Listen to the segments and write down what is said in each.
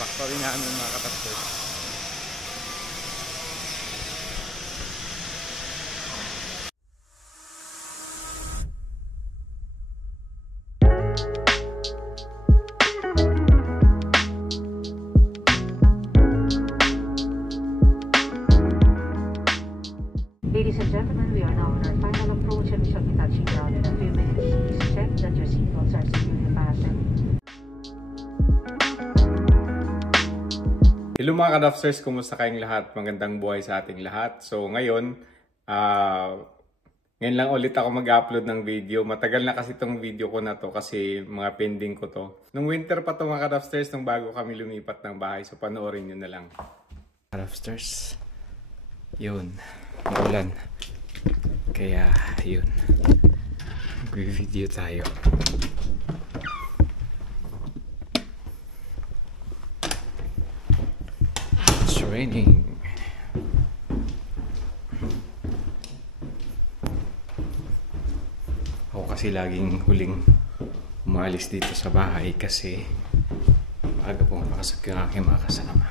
Factory namin mga katapos. Ladies and gentlemen, we are now on our final approach and we shall be touching down in a few minutes. Please check that your seatbelts are securely fastened. Hello mga kadapsters, kumusta kayong lahat? Magandang buhay sa ating lahat. So ngayon lang ulit ako mag-upload ng video. Matagal na kasi itong video ko na to kasi mga pending ko to. Nung winter pa to mga kadapsters, nung bago kami lumipat ng bahay. So panoorin nyo na lang. Kadapsters, yun. Maulan. Kaya yun. Mag-video tayo. It's raining. Ako kasi laging huling umalis dito sa bahay kasi maaga pong makasag yung aking mga kasama.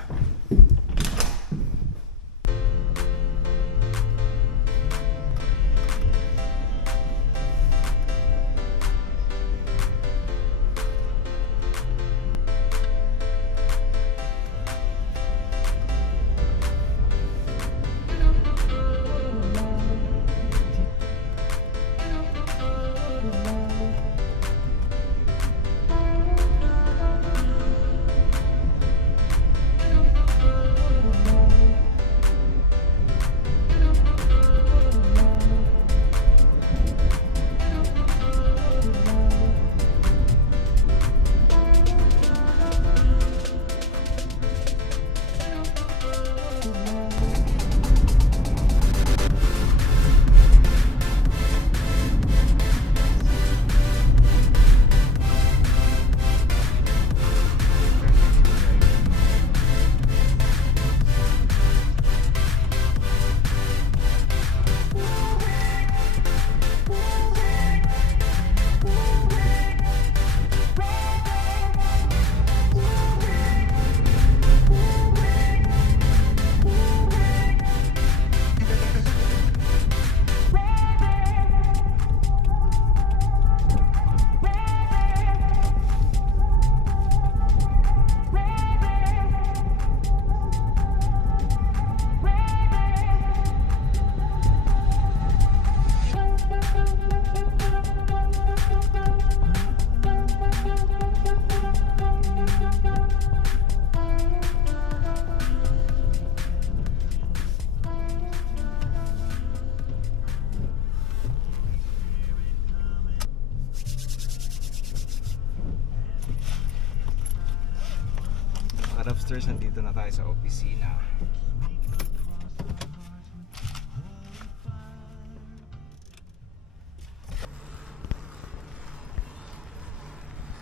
Upstairs, nandito na tayo sa opisina.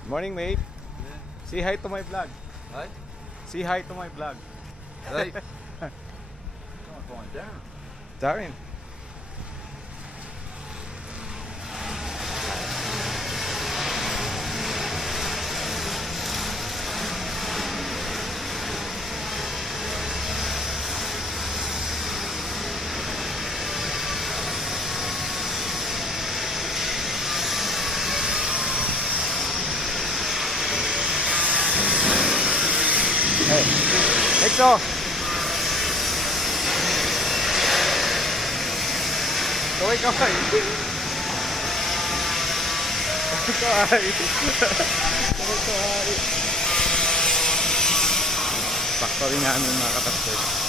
Morning, mate. Yeah. Say hi to my vlog. Hi. Say hi to my vlog. Hey. It's going down. Darren. Hey, EXO! Kaway! Kaway! Factory namin mga katapos.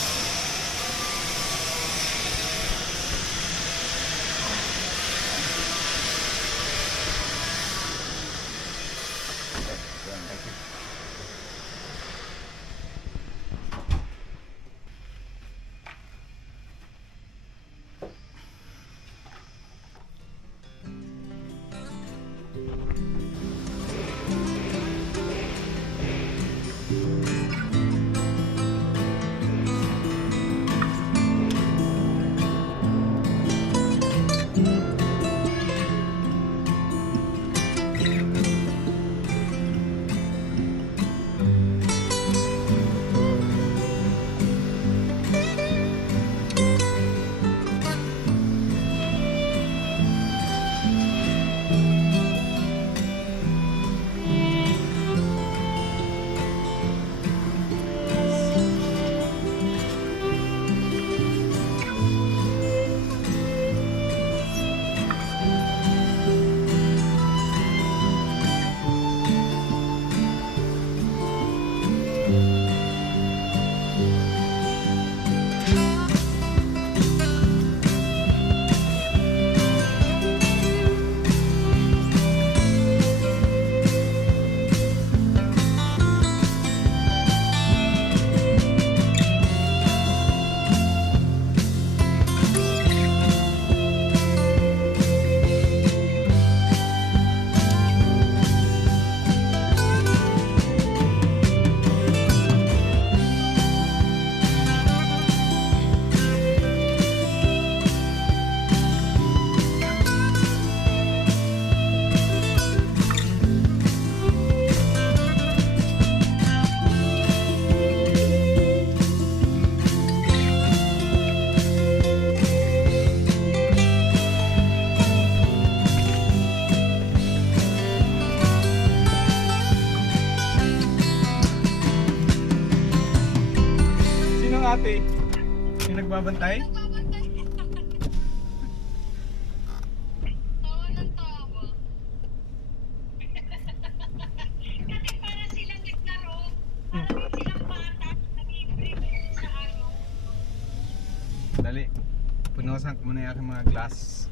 Ate, yung nagbabantay? Tawa ng tawa. Kasi para silang naglaro, para silang bata, nag-i-prepare sa ano. Dali, punasan ko muna yung aking mga glass.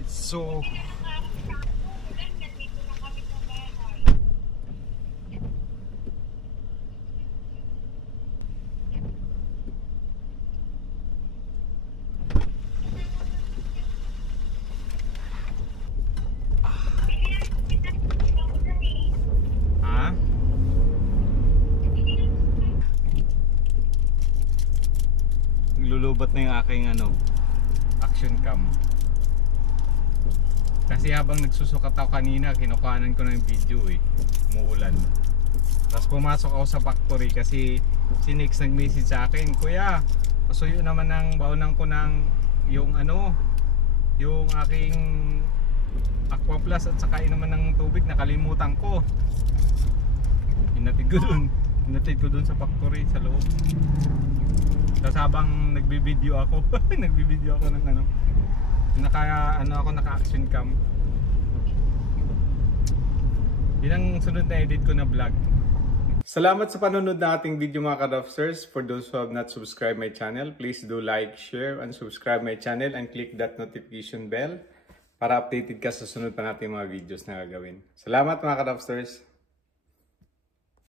It's so... Nandito na kami sa bahay. Ha? Lulubat na yung aking action cam. Kasi habang nagsusukat ako kanina, kinukuhanan ko na yung video umuulan. Tapos pumasok ako sa factory kasi si Nix nag-message sa akin, Kuya, pasuyo naman ng baunan ko ng yung yung aking Aqua Plus at saka naman ng tubig, nakalimutan ko. Hinatid ko dun sa factory sa loob. Tapos habang nagbibideo ako, nagbibideo ako ng naka-action cam. Yun ang sunod na edit ko na vlog. Salamat sa panonood na ating video mga ka-Dofsters. For those who have not subscribed my channel, please do like, share, and subscribe my channel and click that notification bell para updated ka sa sunod pa natin mga videos na gagawin. Salamat mga ka-Dofsters!